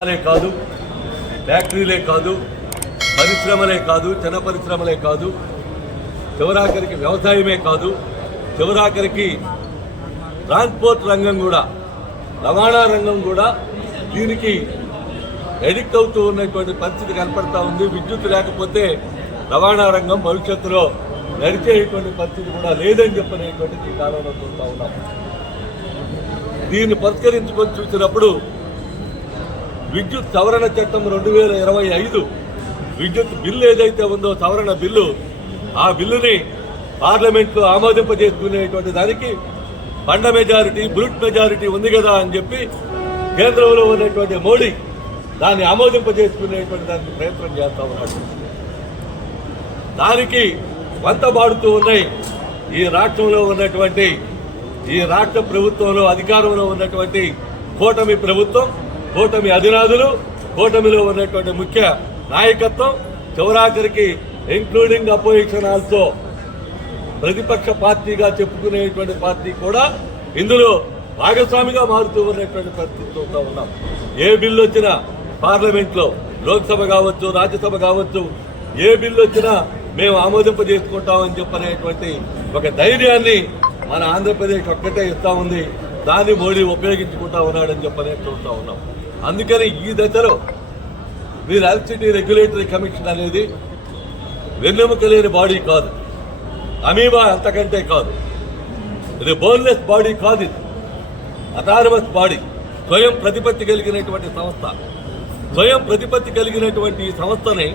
కాదు ఫ్యాక్టరీలే కాదు పరిశ్రమలే కాదు చిన్న పరిశ్రమలే కాదు చివరాఖరికి వ్యవసాయమే కాదు చివరాఖరికి ట్రాన్స్పోర్ట్ రంగం కూడా రవాణా రంగం కూడా దీనికి ఎడిక్ట్ అవుతూ ఉన్నటువంటి పరిస్థితి కనపడతా ఉంది. విద్యుత్ లేకపోతే రవాణా రంగం భవిష్యత్తులో నడిచేటువంటి పరిస్థితి కూడా లేదని చెప్పనేటువంటిది ఈ కాలంలో చూస్తూ ఉన్నాం. దీన్ని పరిష్కరించుకొని చూసినప్పుడు విద్యుత్ సవరణ చట్టం రెండు వేల ఇరవై ఐదు. విద్యుత్ బిల్లు ఏదైతే ఉందో సవరణ బిల్లు ఆ బిల్లుని పార్లమెంట్లో ఆమోదింపజేసుకునేటువంటి దానికి బండ మెజారిటీ బ్రూట్ మెజారిటీ ఉంది కదా అని చెప్పి కేంద్రంలో ఉన్నటువంటి మోడీ దాన్ని ఆమోదింపజేసుకునేటువంటి దానికి ప్రయత్నం చేస్తా ఉన్నాడు. దానికి వంత పాడుతూ ఉన్నాయి ఈ రాష్ట్రంలో ఉన్నటువంటి ఈ రాష్ట్ర ప్రభుత్వంలో అధికారంలో ఉన్నటువంటి కూటమి ప్రభుత్వం. కూటమి అధినాథులు కూటమిలో ఉన్నటువంటి ముఖ్య నాయకత్వం చివరాఖరికి ఇంక్లూడింగ్ అపోజిషన్ ఆల్సో ప్రతిపక్ష పార్టీగా చెప్పుకునేటువంటి పార్టీ కూడా ఇందులో భాగస్వామిగా మారుతూ ఉన్నటువంటి పరిస్థితి ఉన్నాం. ఏ బిల్లు వచ్చినా పార్లమెంట్లో లోక్సభ కావచ్చు రాజ్యసభ కావచ్చు ఏ బిల్లు వచ్చినా మేము ఆమోదింపజేసుకుంటామని చెప్పనేటువంటి ఒక ధైర్యాన్ని మన ఆంధ్రప్రదేశ్ ఒక్కటే ఇస్తా ఉంది. దాన్ని మోడీ ఉపయోగించుకుంటా ఉన్నాడని చెప్పనే చూస్తూ ఉన్నాం. అందుకని ఈ దశలో మీరు ఎలక్ట్రిసిటీ రెగ్యులేటరీ కమిషన్ అనేది వెన్నెముక లేని బాడీ కాదు. అమీబా అంతకంటే కాదు. ఇది బోన్లెస్ బాడీ కాదు ఇది. అటానమస్ బాడీ స్వయం ప్రతిపత్తి కలిగినటువంటి సంస్థ. స్వయం ప్రతిపత్తి కలిగినటువంటి ఈ సంస్థని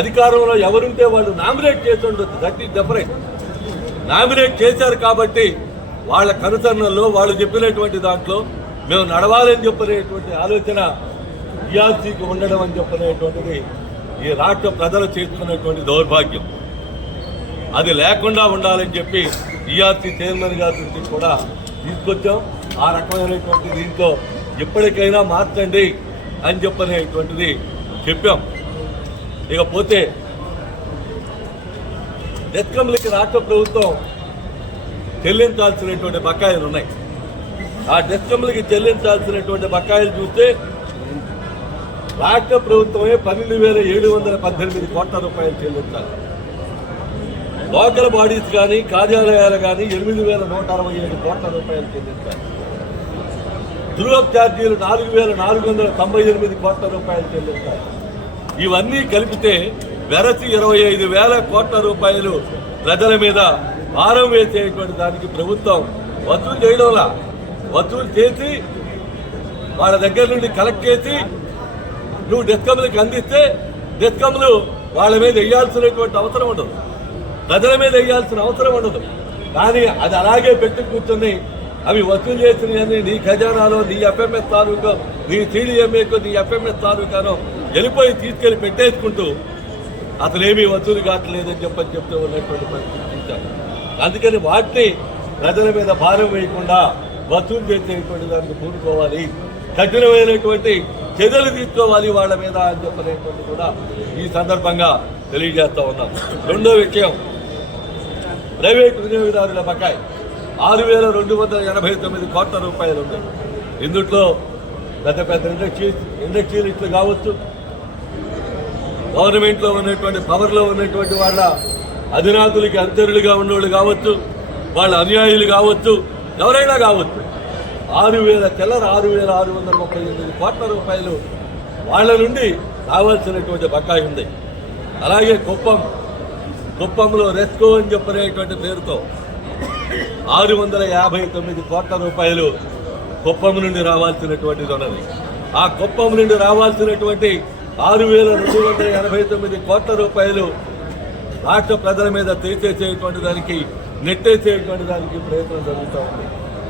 అధికారంలో ఎవరుంటే వాళ్ళు నామినేట్ చేసి ఉండొచ్చు. దట్ ఈస్ డిఫరెంట్ నామినేట్ చేశారు కాబట్టి వాళ్ళ కనుసరణలో వాళ్ళు చెప్పినటువంటి దాంట్లో మేము నడవాలని చెప్పనేటువంటి ఆలోచన ఈఆర్సీకి ఉండడం అని చెప్పనేటువంటిది ఈ రాష్ట్ర ప్రజలు చేస్తున్నటువంటి దౌర్భాగ్యం. అది లేకుండా ఉండాలని చెప్పి ఈఆర్సీ చైర్మన్ గారి నుంచి కూడా తీసుకొచ్చాం. ఆ రకమైనటువంటి దీంతో ఎప్పటికైనా మార్చండి అని చెప్పనేటువంటిది చెప్పాం. ఇకపోతే డెస్కంలకి రాష్ట్ర ప్రభుత్వం చెల్లించాల్సినటువంటి బకాయిలు ఉన్నాయి. ఆ డిస్టమ్లకి చెల్లించాల్సినటువంటి బకాయిలు చూస్తే రాష్ట్ర ప్రభుత్వమే పన్నెండు వేల ఏడు వందల పద్దెనిమిది కోట్ల రూపాయలు చెల్లించాలి. లోకల్ బాడీస్ కానీ కార్యాలయాలు కానీ ఎనిమిది వేల నూట అరవై ఏడు కోట్ల రూపాయలు చెల్లించాలి. ధ్రువప్ ఛార్జీలు నాలుగు వేల నాలుగు వందల తొంభై ఎనిమిది కోట్ల రూపాయలు చెల్లించాలి. ఇవన్నీ కలిపితే వెరసి ఇరవై ఐదు వేల కోట్ల రూపాయలు ప్రజల మీద భారం వేసేటువంటి దానికి ప్రభుత్వం వసూలు చేయడంలా. వసూలు చేసి వాళ్ళ దగ్గర నుండి కలెక్ట్ చేసి నువ్వు డిస్కమ్లకు అందిస్తే డెస్కమ్లు వాళ్ళ మీద వేయాల్సినటువంటి అవసరం ఉండదు. ప్రజల మీద వేయాల్సిన అవసరం ఉండదు. కానీ అది అలాగే పెట్టి కూర్చొని అవి వసూలు చేసినవన్నీ నీ ఖజానాలో నీ ఎఫ్ఎంఎస్ తాలూకా నీ సిడిఎంఏకో నీ ఎఫ్ఎంఎస్ తాలూకాను వెళ్ళిపోయి తీసుకెళ్ళి పెట్టేసుకుంటూ అతనేమీ వసూలు కావట్లేదని చెప్పని చెప్తూ ఉన్నటువంటి పరిస్థితి చూశాను అందుకని వాటిని ప్రజల మీద భారం వేయకుండా వసూలు చేసేటువంటి దానికి పూనుకోవాలి. కఠినమైనటువంటి చర్యలు తీసుకోవాలి వాళ్ళ మీద అని చెప్పలేటువంటి కూడా ఈ సందర్భంగా తెలియజేస్తూ ఉన్నాం. రెండో విషయం ప్రైవేట్ వినియోగదారుల బకాయి. ఆరు వేల రెండు వందల ఎనభై తొమ్మిది కోట్ల రూపాయలు ఉన్నాయి ఇందుట్లో పెద్ద పెద్ద ఇండస్ట్రీస్ ఇండస్ట్రియలిస్టులు కావచ్చు. గవర్నమెంట్లో ఉన్నటువంటి పవర్లో ఉన్నటువంటి వాళ్ళ అధినాథులకి అంతరులుగా ఉన్నవాళ్ళు కావచ్చు వాళ్ళ అనుయాయులు కావచ్చు ఎవరైనా కావచ్చు. ఆరు వేల చిల్లర ఆరు వేల ఆరు వందల ముప్పై ఎనిమిది కోట్ల రూపాయలు వాళ్ళ నుండి రావాల్సినటువంటి బకాయి ఉంది. అలాగే కుప్పం కుప్పంలో రెస్కో అని చెప్పనేటువంటి పేరుతో ఆరు వందల యాభై తొమ్మిది కోట్ల రూపాయలు కుప్పం నుండి రావాల్సినటువంటిది ఉన్నది. ఆ కుప్పం నుండి రావాల్సినటువంటి ఆరు వేల రెండు వందల ఎనభై తొమ్మిది కోట్ల రూపాయలు రాష్ట్ర ప్రజల మీద తీసేసేటువంటి దానికి నెట్టేసేటువంటి దానికి ప్రయత్నం జరుగుతూ ఉంది.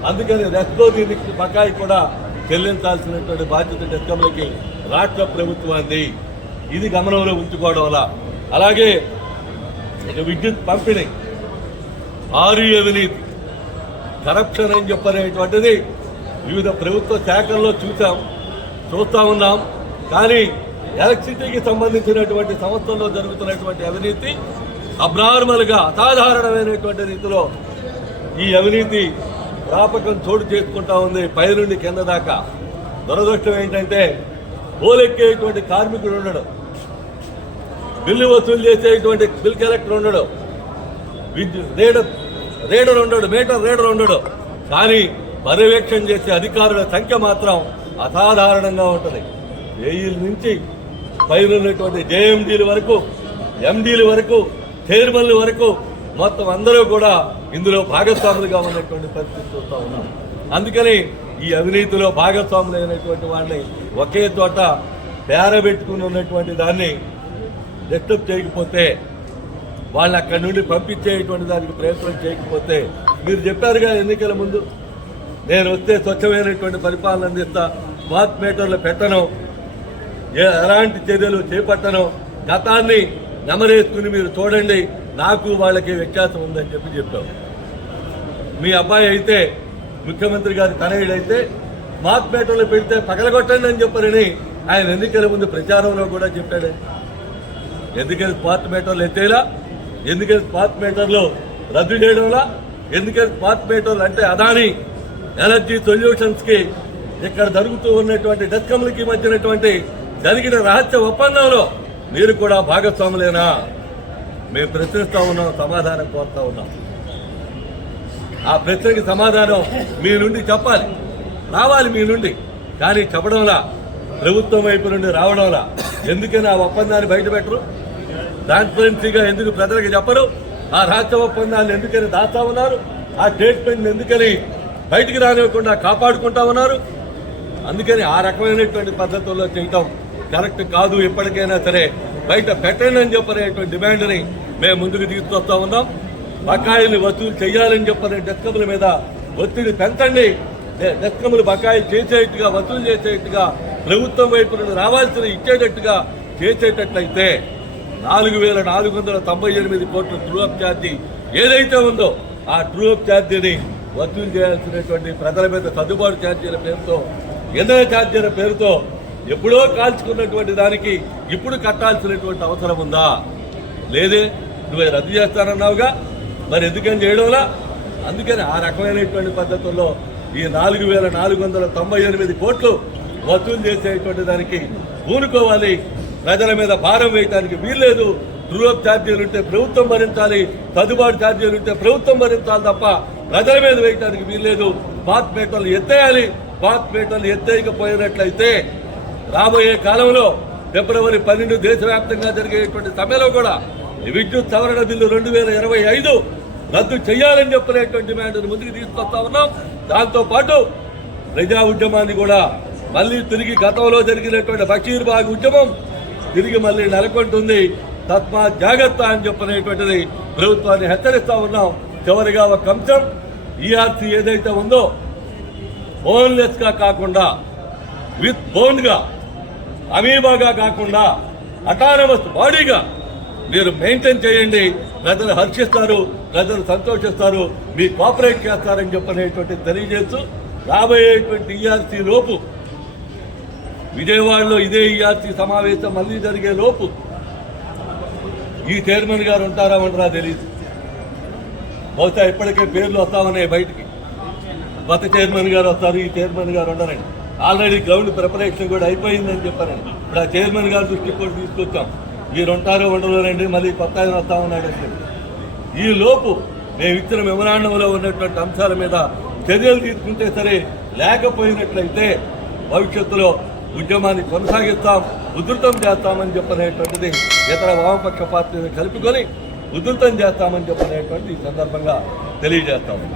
అందుకని రెస్కో దీనికి బకాయి కూడా చెల్లించాల్సినటువంటి బాధ్యత డెస్కంలకి రాష్ట్ర ప్రభుత్వాన్ని. ఇది గమనంలో ఉంచుకోవడం వల్ల. అలాగే ఇక విద్యుత్ పంపిణీ ఆరు అవినీతి కరప్షన్ అని చెప్పనేటువంటిది వివిధ ప్రభుత్వ శాఖల్లో చూసాం చూస్తూ ఉన్నాం. కానీ ఎలక్ట్రిసిటీకి సంబంధించినటువంటి సంస్థల్లో జరుగుతున్నటువంటి అవినీతి అబ్నార్మల్గా అసాధారణమైనటువంటి రీతిలో ఈ అవినీతి వ్యాపకం చోటు చేసుకుంటా ఉంది పై నుండి కింద దాకా. దురదృష్టం ఏంటంటే పోలెక్కేటువంటి కార్మికుడు ఉండడు. బిల్లు వసూలు చేసేటువంటి బిల్ కలెక్టర్ ఉండడు. విద్యుత్ రేడర్ రేడర్ ఉండడు మీటర్ రేడర్ ఉండడు. కానీ పర్యవేక్షణ చేసే అధికారుల సంఖ్య మాత్రం అసాధారణంగా ఉంటుంది. ఏఈల నుంచి పైన ఉన్నటువంటి జేఎండీల వరకు ఎండీల వరకు తేరుమల్లి వరకు మొత్తం అందరూ కూడా ఇందులో భాగస్వాములుగా ఉన్నటువంటి పరిస్థితి చూస్తూ ఉన్నాం. అందుకని ఈ అవినీతిలో భాగస్వాములైనటువంటి వాడిని ఒకే చోట పేరబెట్టుకుని ఉన్నటువంటి దాన్ని డిస్టర్బ్ చేయకపోతే వాళ్ళని అక్కడి నుండి పంపించేటువంటి దానికి ప్రయత్నం చేయకపోతే మీరు చెప్పారుగా ఎన్నికల ముందు నేను వస్తే స్వచ్ఛమైనటువంటి పరిపాలన అందిస్తా స్మార్ట్ మీటర్లు పెట్టను ఏ- ఎలాంటి చర్యలు చేపట్టను గతాన్ని నెమరేసుకుని మీరు చూడండి నాకు వాళ్ళకి వ్యత్యాసం ఉందని చెప్పి చెప్పాం మీ అబ్బాయి అయితే ముఖ్యమంత్రి గారి తనయుడైతే స్మార్ట్ పెడితే పగలగొట్టండి అని చెప్పారని ఆయన ఎన్నికల ముందు ప్రచారంలో కూడా చెప్పాడు. ఎందుకని స్మార్ట్ మేటర్లు ఎత్తేలా ఎందుకని స్మార్ట్ మేటర్లు రద్దు చేయడంలా ఎందుకని స్మార్ట్ మేటర్లు అంటే అదాని ఎనర్జీ సొల్యూషన్స్కి ఇక్కడ జరుగుతూ ఉన్నటువంటి డెస్కమ్లకి మధ్యనటువంటి జరిగిన రహస్య ఒప్పందంలో మీరు కూడా భాగస్వాములేనా? మేము ప్రశ్నిస్తా ఉన్నాం సమాధానం కోరుతా ఉన్నాం. ఆ ప్రశ్నకి సమాధానం మీ నుండి చెప్పాలి. రావాలి మీ నుండి. కానీ చెప్పడంలా ప్రభుత్వం వైపు నుండి రావడంలా. ఎందుకని ఆ ఒప్పందాన్ని బయట పెట్టరు? ట్రాన్స్పరెన్సీగా ఎందుకు ప్రజలకు చెప్పరు? ఆ రాష్ట్ర ఒప్పందాన్ని ఎందుకని దాస్తా ఉన్నారు? ఆ స్టేట్మెంట్ ఎందుకని బయటికి రానివ్వకుండా కాపాడుకుంటా ఉన్నారు? అందుకని ఆ రకమైనటువంటి పద్ధతుల్లో చేయటం కరెక్ట్ కాదు ఎప్పటికైనా సరే. బయట పెట్టండి అని చెప్పనేటువంటి డిమాండ్ని మేము ముందుకు తీసుకొస్తా ఉన్నాం. బకాయిలు వసూలు చేయాలని చెప్పని డెస్కముల మీద ఒత్తిడి పెంచండి. డెస్కములు బకాయిలు చేసేట్టుగా వసూలు చేసేట్టుగా ప్రభుత్వం వైపు నుండి రావాల్సిన ఇచ్చేటట్టుగా చేసేటట్లయితే నాలుగు వేల నాలుగు వందల తొంభై ఎనిమిది కోట్ల ట్రూఅప్ ఛార్జీ ఏదైతే ఉందో ఆ ట్రూఅప్ ఛార్జీని వసూలు చేయాల్సినటువంటి ప్రజల మీద సర్దుబాటు ఛార్జీల పేరుతో ఇంధన ఛార్జీల పేరుతో ఎప్పుడో కాల్చుకున్నటువంటి దానికి ఇప్పుడు కట్టాల్సినటువంటి అవసరం ఉందా? లేదే నువ్వు రద్దు చేస్తానన్నావుగా. మరి ఎందుకని చేయడంలా? అందుకని ఆ రకమైనటువంటి పద్ధతుల్లో ఈ నాలుగు వేల నాలుగు వందల తొంభై ఎనిమిది కోట్లు వసూలు చేసేటువంటి దానికి పూనుకోవాలి ప్రజల మీద భారం వేయడానికి వీల్లేదు. ట్రూఅప్ ఛార్జీలు ఉంటే ప్రభుత్వం భరించాలి. తదుబాటు ఛార్జీలు ఉంటే ప్రభుత్వం భరించాలి తప్ప ప్రజల మీద వేయడానికి వీల్లేదు. పాత్ మీటర్లు ఎత్తేయాలి. పాత్ మీటర్లు ఎత్తేయకపోయినట్లయితే రాబోయే కాలంలో ఫిబ్రవరి పన్నెండు దేశవ్యాప్తంగా జరిగేటువంటి సమ్మెలో కూడా విద్యుత్ సవరణ బిల్లు రెండు వేల ఇరవై ఐదు రద్దు చేయాలని చెప్పినటువంటి డిమాండ్ను ముందుకు తీసుకొస్తా ఉన్నాం. దాంతో పాటు ప్రజా ఉద్యమాన్ని కూడా మళ్ళీ తిరిగి గతంలో జరిగినటువంటి బషీర్ బాగ్ ఉద్యమం తిరిగి మళ్ళీ నెలకొంటుంది. తత్మా జాగ్రత్త అని చెప్పనేటువంటిది ప్రభుత్వాన్ని హెచ్చరిస్తా ఉన్నాం. చివరిగా ఒక అంశం ఈఆర్సీ ఏదైతే ఉందో బోన్లెస్గా కాకుండా విత్ బోన్గా అమీబాగా కాకుండా అటానమస్ బాడీగా మీరు మెయింటైన్ చేయండి. ప్రజలు హర్షిస్తారు ప్రజలు సంతోషిస్తారు మీ కోఆపరేట్ చేస్తారని చెప్పనేటువంటి తెలియజేస్తూ రాబోయేటువంటి ఈఆర్సీ లోపు విజయవాడలో ఇదే ఈఆర్సీ సమావేశం మళ్ళీ జరిగే లోపు ఈ చైర్మన్ గారు ఉంటారా ఉంటారా తెలియదు బహుశా ఇప్పటికే పేర్లు వస్తా బయటికి. కొత్త చైర్మన్ గారు వస్తారు ఈ చైర్మన్ గారు ఉండరండి. ఆల్రెడీ గ్రౌండ్ ప్రిపరేషన్ కూడా అయిపోయిందని చెప్పారు. ఇప్పుడు ఆ చైర్మన్ గారి దృష్టికి కూడా తీసుకొచ్చాం. మీరు ఉంటారో ఉండలేరండి మళ్ళీ కొత్త ఆయన వస్తా ఉన్నాడు ఈ లోపు మేము ఇచ్చిన మెమరాండంలో ఉన్నటువంటి అంశాల మీద చర్యలు తీసుకుంటే సరే లేకపోయినట్లయితే భవిష్యత్తులో ఉద్యమాన్ని కొనసాగిస్తాం ఉధృతం చేస్తామని చెప్పనేటువంటిది ఇతర వామపక్ష పార్టీని కలుపుకొని ఉధృతం చేస్తామని చెప్పనేటువంటి ఈ సందర్భంగా తెలియజేస్తాము